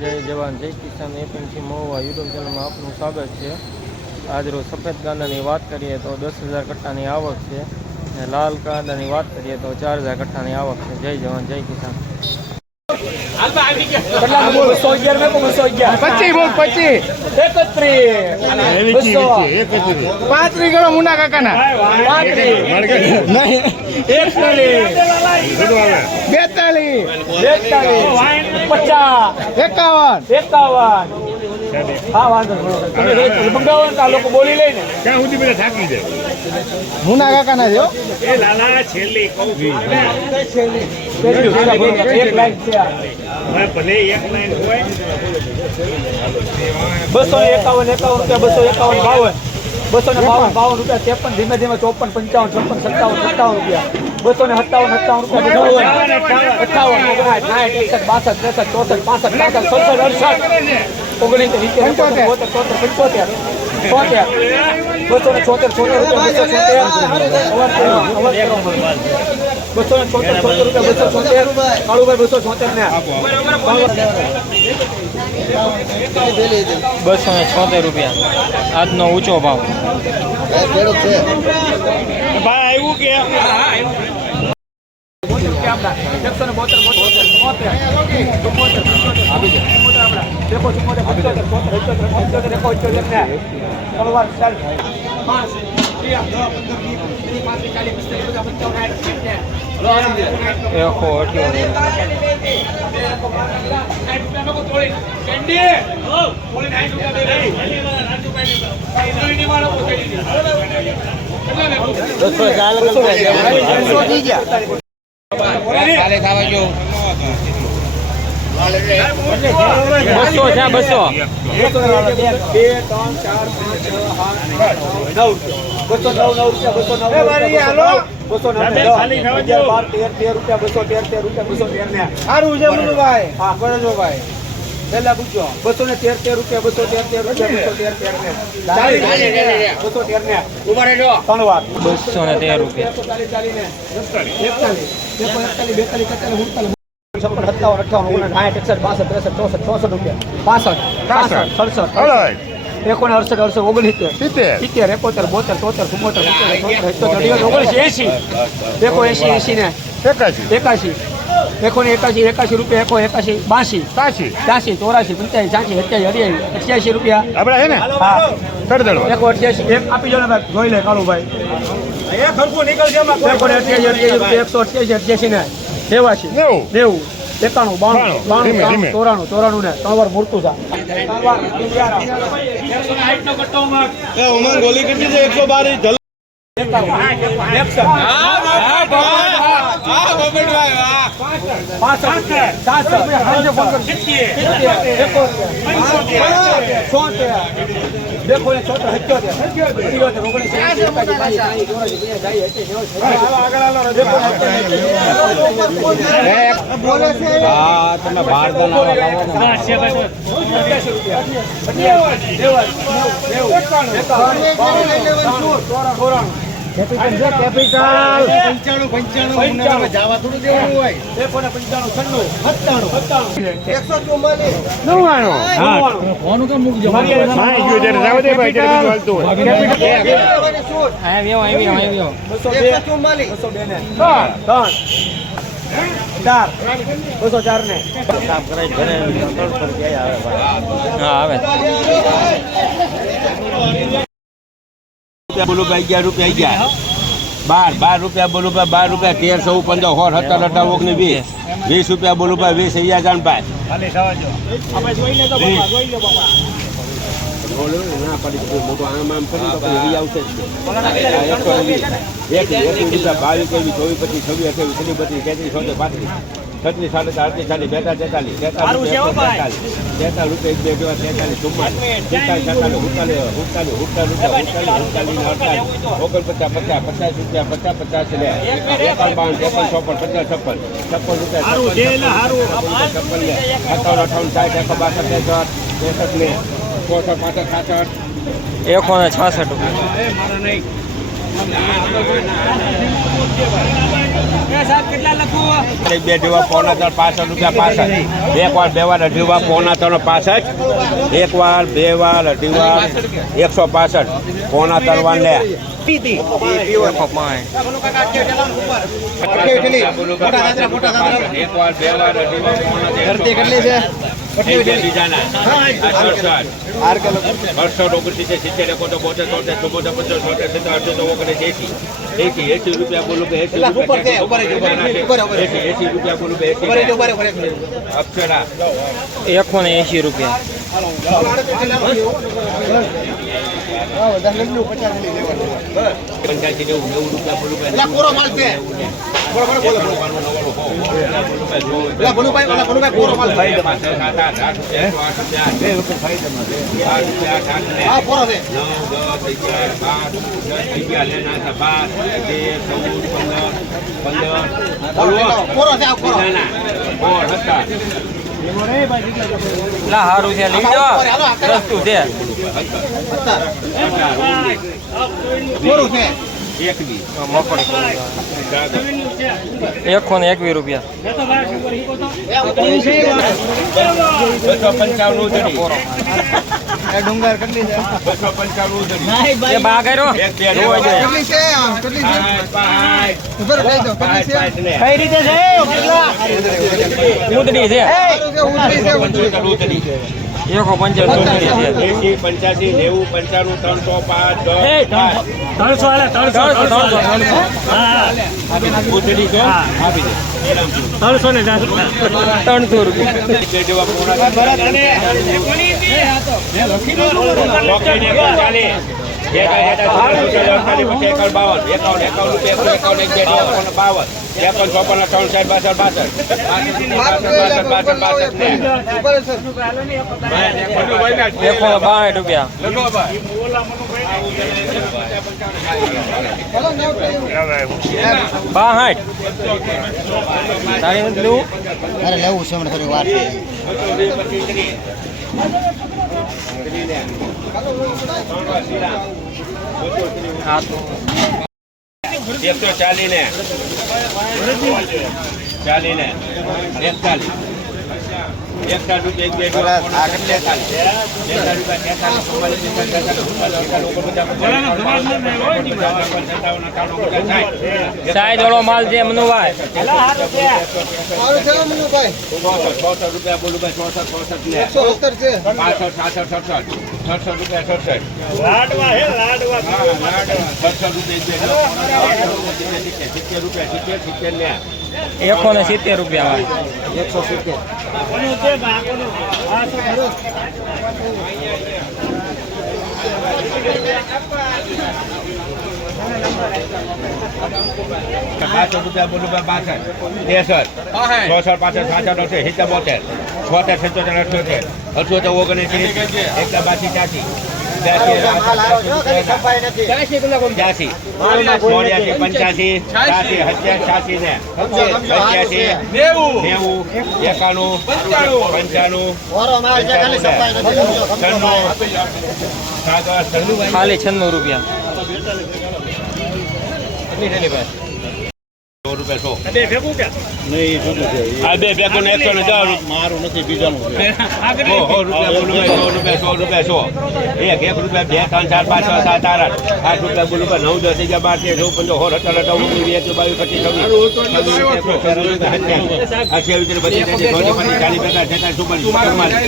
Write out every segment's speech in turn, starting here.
જય જવાન, જય કિસાન APMC Mahuva YouTube ચેનલમાં આપનું સ્વાગત છે. આજરોજ સફેદ કાંદાની વાત કરીએ તો દસ હજાર કટ્ટાની આવક છે અને લાલ કાંદાની વાત કરીએ તો ચાર હજાર કટ્ટાની આવક છે. જય જવાન, જય કિસાન. પચીસ બોલ પચીસ. એકત્રીસ પાંત્રીસ ગણો મુના કાકાના. પાંત્રીસ. નહીં. એકતાલીસ. બેતાલીસ. બેતાલીસ. પચાસ. એકાવન. એકાવન. હા વાંધો. મંગાવો આ લોકો બોલી લે ને. સુધી બધા થાકી જાય? મુના કાકાના છે હો. એ લાલા છેલ્લી. કહું છું એક લાખ છે બસો એકાવન એકાવન રૂપિયા બસો એકાવન બાવન. બસો ને બાવન બાવન રૂપિયા. ત્રેપન ધીમે ધીમે ચોપન પંચાવન છપ્પન સત્તાવન સત્તાવન રૂપિયા. બસો ને સત્તાવન સત્તાવન રૂપિયા. અઠાવન. ઓગણસાઠ સાઠ એકસઠ બાસઠ ત્રેસઠ ચોસઠ પાસઠ પાસઠ સડસઠ અડસઠ. ઓગણીસ સિત્તેર બોતેર તોતેર પંચોતેર. છોતેર. બસો ને છોતેર છોતેર રૂપિયા બસો છોતેર. બસો ને છોતેર છોતેર રૂપિયા બસો છોતેર કાળુભાઈ બસો છોતેર ને બસો ને છોતેર રૂપિયા આજનો ઊંચો ભાવ ભાઈ આવ્યું કે એકસો ને બોતેર બોતેર બોતેર ચુમ્મોતેર પંચોતેર આપી દે ચુમ્મોતેર બસો છે બસો. બે ત્રણ ચાર પાંચ છ આઠ નવ બસો નવ નવ રૂપિયા બસો નવ બસો નવ. બાર તેર તેર રૂપિયા બસો તેર તેર રૂપિયા બસો તેર ને. સારું છે મનુભાઈ હા. બરોબર. ભાઈ પેલા પૂછો. બસો ને તેર તેર રૂપિયા બસો તેર તેર રૂપિયા બસો તેર તેર ને. બસો તેર ને. ત્રણ વાર. બસો ને તેર રૂપિયા. ચાલીસ ચાલીસ ને. એકતાલીસ. એકતાલીસ. બેતાલીસ તેતાલીસ ઉડતાલીસ. છપ્પન સત્તાવન અઠાવન ઓગણ સાઠ એકસઠ બાસઠ ત્રેસઠ ચોસઠ ચોસઠ રૂપિયા. પાસઠ. પાસઠ. સડસઠ. અડસઠ એકોણ અડસઠ અડસઠ ઓગણસિત્તેર. સિત્તેર? સિત્તેર એકોતેર બોતેર તોતેર ચુમ્મોતેર ઓગણીસ એસી એકો એસી એસી ને એકાશી એકાશી એકો ને. એકાશી. એકાશી. રૂપિયા એકો એકાશી બાસી. બાસી. ત્યાસી ચોરાસી પંચ્યાસી છ્યાસી સત્યાસી અઢિયાસી અઠ્યાસી રૂપિયા. આપણે છે ને? હા. એકો અઠ્યાસી. એક આપી જાવ ને ભાઈ જોઈ લે કાળુભાઈ એકો ને અઠ્યાસી અઠ્યાસી રૂપિયા એકસો અઠ્યાસી અઠ્યાસી ને. નેવાસી. નેવું. નેવું. એકાણું બાણું બાણું. ચોરાણું ચોરાણું ને ત્રણ વાર મૂર્તું છે. ત્રણ વાર ઉમંગ ગોલી કેટલી છે? એકસો બાર વાહ બબડભાઈ વાહ 65 65 500 500 देखो તમે બહાર દો ના રૂપિયા 50 દેવા દેવા 91 કેપિટલ પંચાણું જવા થોડું દેવું હોય. પંચાણું છન્નું. સત્તાણું. સત્તાણું. ચાર. બસો ચાર ને. આવે. રૂપિયા બોલું અગિયાર રૂપિયા અગિયાર બાર બાર રૂપિયા બોલું બાર રૂપિયા તેર, ચૌદ, પંદર, હોર, સત્તર અઢાર ને વીસ. વીસ રૂપિયા બોલું વીસ હજાર જાણ પાંચ બાવીસ ચોવીસ, પચીસ, છવ્વીસ, અઠ્યાવીસ ત્રીસ બત્રીસ તેત્રીસ ચોત્રીસ પાંત્રીસ. છત્રીસ સાડત્રીસ અડત્રીસ ચાલીસ બેતાલીસ તેતાલીસ તેતાલીસ તેતાલીસ એક બે જેવા તેતાલીસ ચુમ્માલીસ તેતાલીસ તેતાલીસ ઉડતાલીસ ઉડતાલીસ ઉડતાલીસ રૂપિયા ઉડતાલીસ ઉડતાલીસ અડતાલીસ. ઓગણપચાસ પચાસ પચાસ રૂપિયા પચાસ પચાસ લે. એકાવન બાવન ત્રેપન ચોપન પચાસ છપ્પન છપ્પન રૂપિયા છપ્પન લે અઠાવન અઠાવન સાઠ એકસો બાસઠ ત્રેસઠ ત્રેસઠ લે. ચોસઠ પાસઠ સાસઠ. એકસો ને છાસઠ રૂપિયા. એક બે જેવા પોણા ત્રણ પાસઠ રૂપિયા પાસઠ. એક વાર બે વાર અઢી વાર પોણા ત્રણ પાસઠ. એક વાર બે વાર અઢી વાર એકસો પાસઠ. પોણા ત્રણ વાર લે. એક વાર બે વાર અઢી વાર પોણા કેટલી છે? બીજાના અડસો ઓગણસિત્તેર સિત્તેર એકોતેર બોતેર તોતેર ચુમ્મોતેર સિત્તેર અડસો ઓગણીસ એસી. એસી એસી રૂપિયા બોલું કે એસી રૂપિયા એસી એસી રૂપિયા બોલું કે એસી અક્ષરા એકસો ને એંશી રૂપિયા. પંચ્યાસી નેવું નેવું રૂપિયા બોલું કે સારું છે. લઈ જાઓ સસ્તું છે? એકસો ને એકવીસ રૂપિયા. બસો પંચાવન ઉધડી બસો કઈ રીતે છે? ઉતરી છે. ઉતરી છે. એસી પંચ્યાસી નેવું પંચાણું ત્રણસો પાંચ ત્રણસો ત્રણસો ને ત્રણસો રૂપિયા. એકસો બાવન રૂપિયા બાસઠ તારી નથી લેવું અરે લેવું છે હમણાં થોડી વાર. એકસો ચાલી ને ચાલી ને એકતાલીસ. એકતાલીસ રૂપિયા એક બે એકતાલીસ એકતાલીસ રૂપિયા તેતાલીસ ચુમ્માલીસ પિસ્તાલીસ છેતાલીસ અડતાલીસ ઓગણપચાસ પચાસ સત્તાવન અઠાવન ઓગણપચાસ સાઠ સાઈડ વાળો માલ છે મનુભાઈ ચોસઠ રૂપિયા બોલું ચોસઠ ચોસઠ ને. પાસઠ સાસઠ સડસઠ. સડસઠ રૂપિયા સડસઠ. લાડવા હે લાડવા. સડસઠ રૂપિયા સિત્તેર સિત્તેર રૂપિયા સિત્તેર સિત્તેર ને. એકસો ને સિત્તેર રૂપિયા આવે એકસો સિત્તેર છોતેર સિત્તોતેર અઠ્યોતેર. અઠ્યોતેર ઓગણએંસી એકદમ બાસી ચાસી પંચ્યાસી છ્યાસી છ્યાસી ને. સત્યાસી નેવું. એકાણું પંચાણું. છન્નું. સાગર ખાલી છન્નું રૂપિયા. સો રૂપિયા સો. આ બે ભેગું ને એકસો ને દસ મારું નથી બીજાનું સો રૂપિયા સો રૂપિયા સો રૂપિયા સો. એક એક રૂપિયા બે ત્રણ ચાર પાંચ છ સાત આઠ આઠ. રૂપિયા બોલું નવ દસ અગિયાર બાર તેર ચૌદ પંદર સોળ સત્તર અઢાર ઓગણીસ એકવીસ બાવીસ પચીસ છવ્વીસ પચીસ ચાલીસ ચુમ્માલીસ ચુમ્માલીસ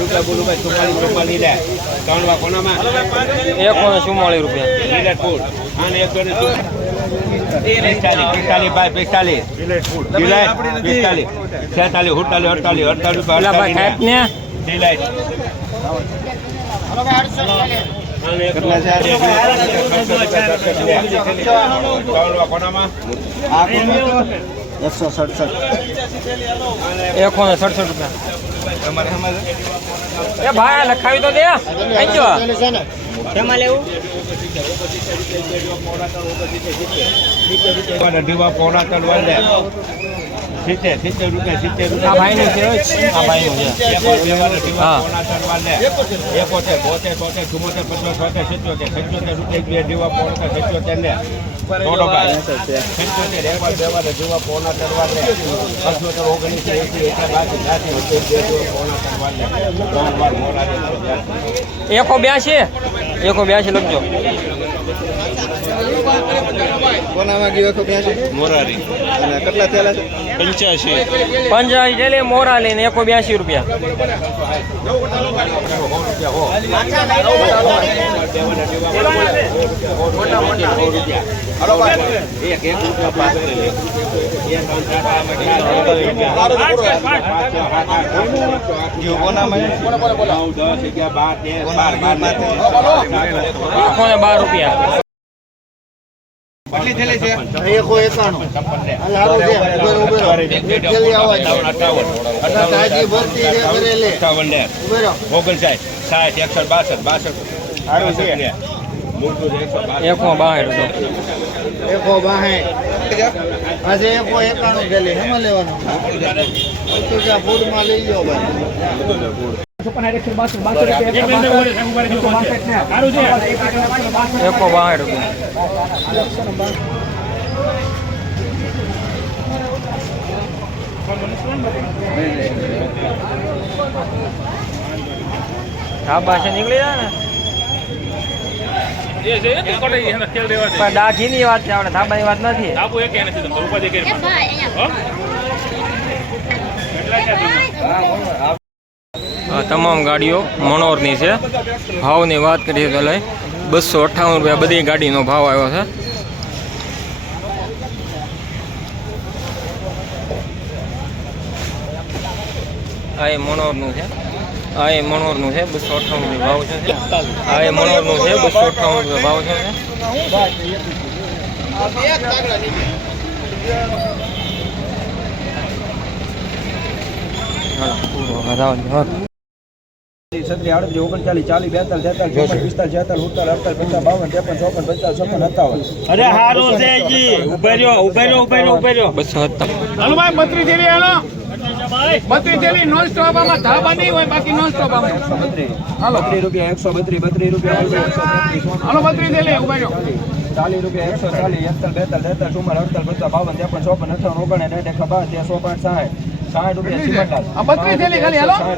રૂપિયા બોલું ભાઈ ચુમ્માલીસ ચુમ્માલીસ લે. ત્રણ કોનામાં? એકસો ને ચુમ્માલીસ રૂપિયા. લીલટપુર અને પિસ્તાલીસ બાય પિસ્તાલીસ ડિલાઇટ પિસ્તાલીસ છેતાલીસ સુડતાલીસ અડતાલીસ અડતાલીસ સાહેબ ને ડિલાઇટ એકસો સડસઠ એકસો ને. સડસઠ રૂપિયા એ ભાઈ લખાવી તો દે આજો અઢીવા પોણા ત્રણ વાળે સિત્તેર છે આ ભાઈનું છે પોણા બે મોડા એકો બ્યાસી. એકો બ્યાસી લખજો. કોનામાં ગયો એકસો બ્યાસી મોરારી અને કેટલા થયેલા છે પંચ્યાસી મોરારી ને એકો બ્યાસી રૂપિયા એક રૂપિયા ને બાર રૂપિયા એકો એકાણું. હાલ છે ઉભેરો ઉભેરો. એક થેલી આવવા અને તાજી ભરતી છે ઘરે લે. અઠાવન ઓગણસાઠ સાઠ એકસઠ બાસઠ બાસઠ. સારું છે. છે એકસો એકો બાર એકો બાહે આજે એકો એકાણું થેલી હેમાં લેવાનું? ફૂડમાં લઈ લો ભાઈ. ને એકો બાર રૂપિયા. આ નીકળી જાય ને. પણ દાઢીની વાત છે આપણે થાબાની વાત નથી. આ તમામ ગાડીઓ મનોરની છે. ભાવની વાત કરીએ તો લઈ, બસો અઠ્ઠાવન રૂપિયા બધી ગાડીનો ભાવ આવ્યો છે. આ એ મનોરનું છે. આ એ મનોરનું છે, બસો અઠ્ઠાવન ભાવ છે. આ એ મનોરનું છે, બસો અઠ્ઠાવન ભાવ છે. હા. છત્રી આડત્રીસ ઓગણચાલીસ ચાલીસ બેતાલીસ તેતાલીસ ચોપન પિસ્તાલીસ છેતાલીસ ઉડતાલીસ અડતાલીસ પચાસ બાવન ત્રેપન ચોપન પચાસ છપ્પન સત્તાવન. અરે હારો છે જી. ઉભેર્યો ઉભેર્યો ઉભેર્યો ઉભે રહ્યો ઉભે રહ્યો બસો ભાઈ બત્રીસ જેવી હાલો. બત્રીસ જેવી નોન સ્ટોપ આમાં ધાબા નહીં હોય બાકી નોન સ્ટોપ આમાં. હાલો. બત્રીસ રૂપિયા એકસો બત્રીસ બત્રીસ રૂપિયા હાલો બત્રીસ. જેવી ઊભા ચાલીસ રૂપિયા એકસો ચાલીસ એકતાલીસ બેતાલીસ તેતાલીસ ચુમ્માલીસ અડતાલીસ પચાસ બાવન ત્રેપન ચોપન અઠાવન ઓગણ એટ ખબર સો પાંચ સાઠ સાઠ રૂપિયા.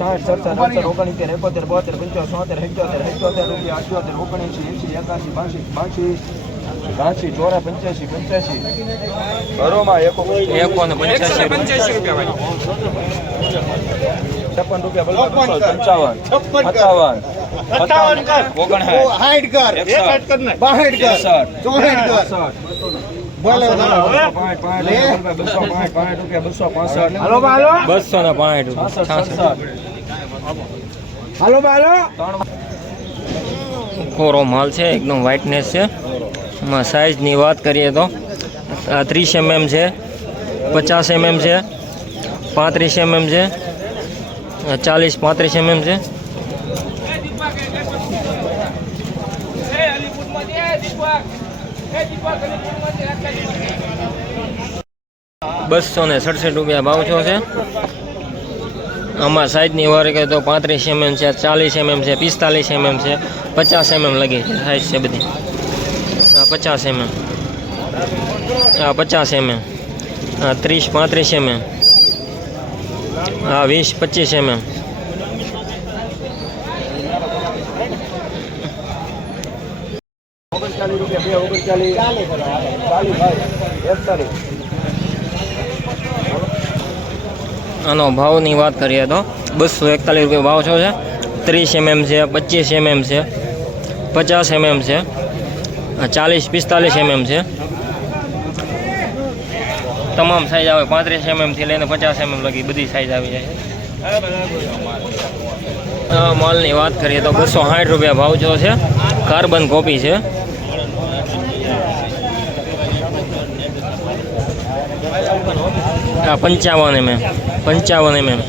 સાઠ સાઠ ઓગણીતેર એકોતેર બોતેર પંચોતેર સોતેર સિત્યોતેર સિત્યોતેર રૂપિયા અઠ્યોતેર ઓગણીસી એંસી એકાસી બાસી બાસી બાસી ચોરા પંચ્યાસી પંચ્યાસી. ઘરોમાં એકો એકો ને પંચ્યાસી રૂપિયા છપ્પન રૂપિયા પંચાવન. સત્તાવન સત્તાવન કર. ઓગણસાઠ. હાઈટ કર. એકસઠ. કર ચોસઠ કર પાસઠ બોલે પાંચ પાંચ બસો ને પાંચ હાલો હાલો કોરો માલ છે એકદમ વ્હાઇટનેસ છે. એમાં સાઇઝની વાત કરીએ તો આ ત્રીસ એમએમ છે પચાસ એમએમ છે પાંત્રીસ એમએમ છે ચાલીસ પાંત્રીસ એમએમ છે. બસો ને સડસઠ રૂપિયા ભાવ છો છે. આમાં સાઈઝની વાર કે તો પાંત્રીસ એમએમ છે, ચાલીસ એમએમ છે, પિસ્તાલીસ એમએમ છે, પચાસ એમએમ લગી છે સાઈઝ છે બધી. પચાસ એમએમ હા, પચાસ એમએમ હા, ત્રીસ પાંત્રીસ એમએમ હા, વીસ પચીસ એમએમ આનો ભાવની વાત કરીએ તો બસો એકતાલીસ રૂપિયા ભાવ છો છે. ત્રીસ એમએમ છે, પચીસ એમએમ છે, પચાસ એમએમ છે, ચાલીસ, પિસ્તાલીસ એમએમ છે. તમામ સાઈઝ આવે, પાંત્રીસ એમએમથી લઈને પચાસ એમએમ લગી બધી સાઈઝ આવી જાય માલની વાત કરીએ તો બસો સાઠ રૂપિયા ભાવ જો છે. કાર્બન કોપી છે. આ પંચાવન એમ એમ પંચાવન એમ એમ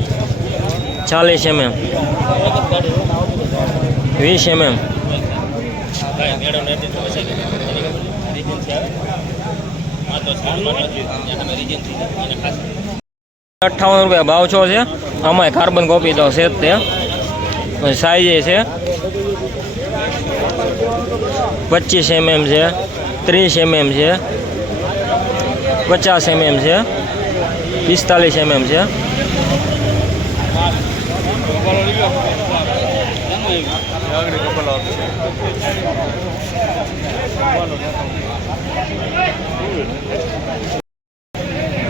ચાલીસ એમએમ. વીસ એમ એમ અઠ્ઠાવન રૂપિયા ભાવ છો છે. આમાં કાર્બન કોપી તો છે જ તે. સાઈઝ છે. પચીસ એમએમ છે. ત્રીસ એમએમ છે. પચાસ એમએમ છે. પિસ્તાલીસ એમએમ છે.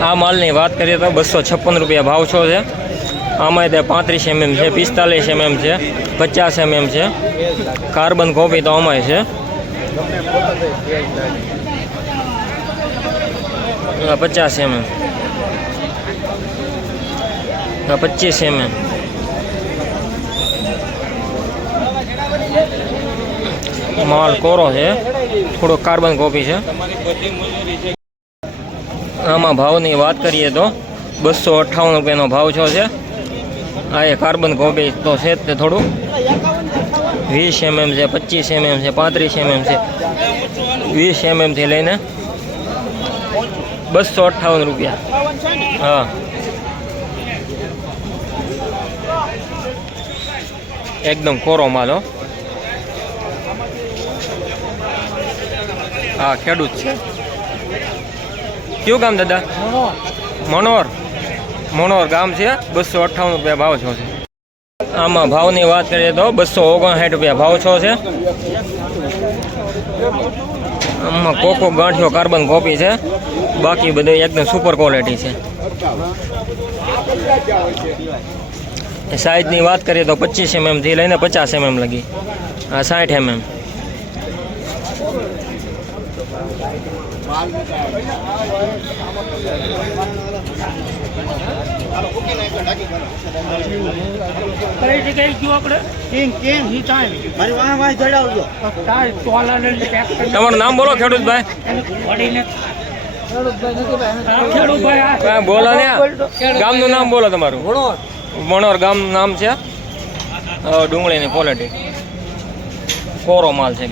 આ માલની વાત કરીએ તો બસો છપ્પન રૂપિયા ભાવ છો છે. આમાં તે પાંત્રીસ એમએમ છે, પિસ્તાલીસ એમએમ છે, પચાસ એમએમ છે. કાર્બન કોપી તો અમાય છે. પચાસ એમએમ પચીસ એમએમ માલ કોરો છે. થોડો કાર્બન કોપી છે. આમાં ભાવની વાત કરીએ તો બસો અઠ્ઠાવન રૂપિયાનો ભાવ છો છે. આ એ કાર્બન કોપી તો છે જ તે થોડું. વીસ એમએમ છે, પચીસ એમએમ છે, પાંત્રીસ એમએમ છે. વીસ એમએમથી લઈને બસો અઠ્ઠાવન રૂપિયા. હા. એકદમ કોરો માલ, હો. ખેડૂત છે. કયું ગામ દાદા? મનોર મનોર ગામ છે. બસો અઠ્ઠાવન રૂપિયા ભાવ છો છે. આમાં ભાવની વાત કરીએ તો બસો ઓગણસાઠ રૂપિયા ભાવ છો છે. આમાં કોકો, ગાંઠિયો, કાર્બન કોપી છે. બાકી બધું એકદમ સુપર ક્વોલિટી છે. સાઈઝની વાત કરીએ તો પચીસ એમએમથી લઈને પચાસ એમએમ લગી. આ સાઠ એમએમ કઈ જગ્યાએ ગયો આપણે? કિંગ કિંગ હી ટાઈમ મારી વાહ વાહ જડાવજો. તાર ટોલા ને પેક તમારું નામ બોલો ખેડૂતભાઈ. વળીને ખેડૂતભાઈ બોલો ને. ગામનું નામ બોલો તમારું. મણોર ગામનું નામ છે? ડુંગળીની ક્વોલિટી કોરો માલ છે.